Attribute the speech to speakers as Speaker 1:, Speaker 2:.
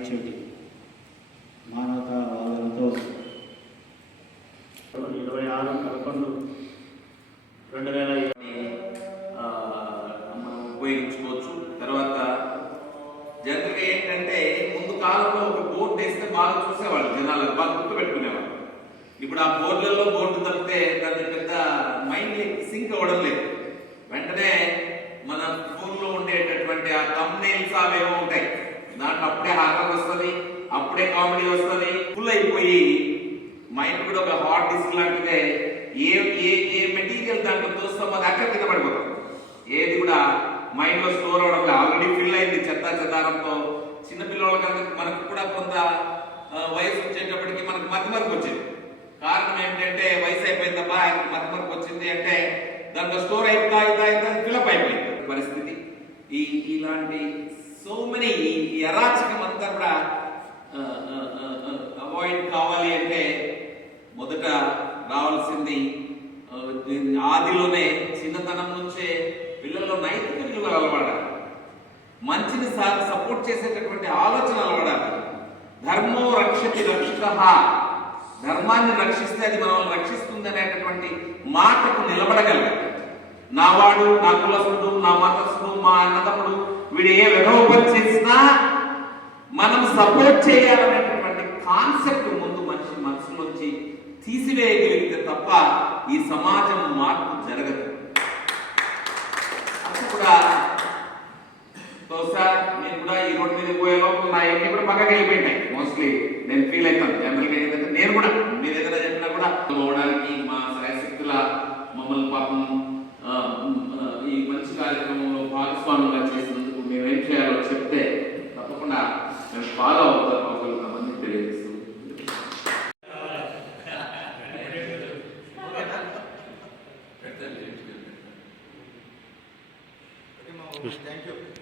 Speaker 1: పాటించేటి మానవతావాదులతో ఇరవై ఆరు పదకొండు రెండు వేల
Speaker 2: మనం ఉపయోగించుకోవచ్చు. తర్వాత జనరల్గా ఏంటంటే ముందు కాలంలో ఒక బోర్డు వేస్తే బాగా చూసేవాళ్ళు జనాలు బాగా గుర్తు పెట్టుకునేవాళ్ళు. ఇప్పుడు ఆ బోర్డులలో బోర్డు తప్పితే దాని పెద్ద మైండ్ సింక్ అవ్వడం లేదు. వెంటనే మన ఫోన్లో ఉండేటటువంటి ఆ కంపెనీల్స్ అవేమో ఉంటాయి. దాంట్లో అప్పుడే హాకం ఒక హార్డ్ డిస్క్ లాంటిదే ఏ ఏ ఏ మెటీరియల్ దాంట్లో చూస్తామో అది అక్కడ కింద పడిపోతాం. ఏది కూడా మైండ్లో స్టోర్ అవడం ఆల్రెడీ ఫిల్ అయింది చెత్త చెదారంతో. చిన్న పిల్లలకి మనకు కూడా కొంత వయసు వచ్చేటప్పటికి మనకు మతిమరకు వచ్చింది. కారణం ఏంటంటే వయసు అయిపోయింది తప్ప ఆయనకు మతిమరుపు వచ్చింది అంటే దాంట్లో స్టోర్ అయిపోతా అయితా అయితా ఫిలప్ అయిపోయింది పరిస్థితి. ఈ ఇలాంటి సో మెనీ ఈ అరాచకం అంతా కూడా రావాల్సింది ఆదిలోనే చిన్నతనం నుంచే పిల్లల్లో నైతిక విలువలు అలవాడాలి. మంచిని సపోర్ట్ చేసేటటువంటి ఆలోచన అలవాడాలి. ధర్మో రక్షతి రక్షిత ధర్మాన్ని రక్షిస్తే అది మనల్ని రక్షిస్తుంది అనేటటువంటి మాటకు నిలబడగలగాలి. నావాడు నా కులసుడు నా మతస్థుడు మా అన్నదమ్ముడు వీడు ఏ విధోపం చేసినా మనం సపోర్ట్ చేయాలనేటటువంటి కాన్సెప్ట్ ముందు మనిషి మనసులోంచి తీసివేయగలిగితే తప్ప ఈ సమాజం మార్పు జరగదు. అది కూడా బహుశా నేను కూడా ఈ రోడ్డు మీద పోయే లోపల నా ఎన్ని కూడా పక్కకి వెళ్ళిపోయింటాయి మోస్ట్లీ నేను ఫీల్ అవుతాను. జనరల్గా ఏంటంటే నేను కూడా మీరు ఏదైనా చెప్పినా కూడా పోవడానికి మా శాశక్తుల మమ్మల్ని పాపం ఈ మంచి కార్యక్రమంలో భాగస్వామ్యం
Speaker 3: Thank you.